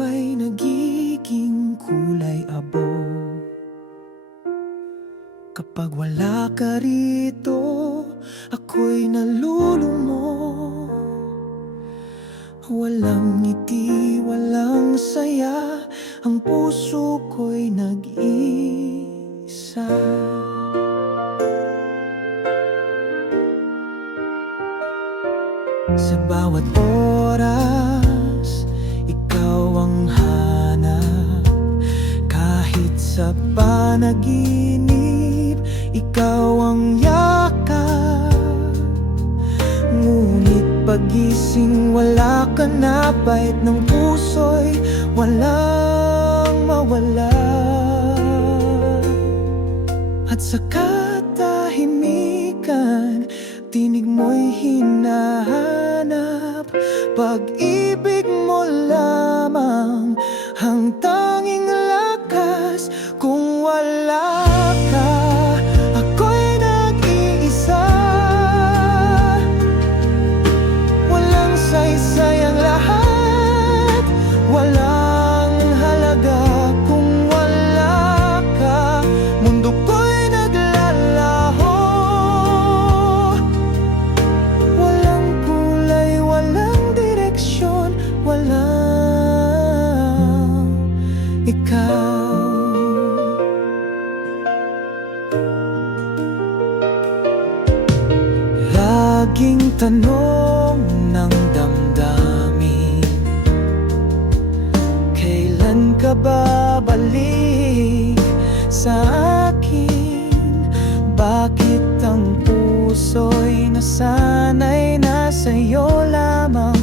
ay nagiging kulay abo kapag wala ka rito. Ako'y nalulumot, walang ngiti, walang saya, ang puso ko'y nag-iisa. Sa bawat oras, ikaw ang hanap. Kahit sa panaginip, ikaw ang yakap. Ngunit pagising, wala ka na. Bait ng puso'y walang mawala. At sa katahimikan, tinig mo'y hinahanap. Pag-ibig mo lamang ang tanging lakas. Kung wala ka, ako'y nag-iisa. Walang saysay ang lahat, walang halaga kung wala ka. Mundo ko'y naglalaho, walang kulay, walang direksyon, walang ikaw. Laging tanong ng damdamin, kailan ka babalik sa akin? Bakit ang puso'y nasanay na sa'yo lamang?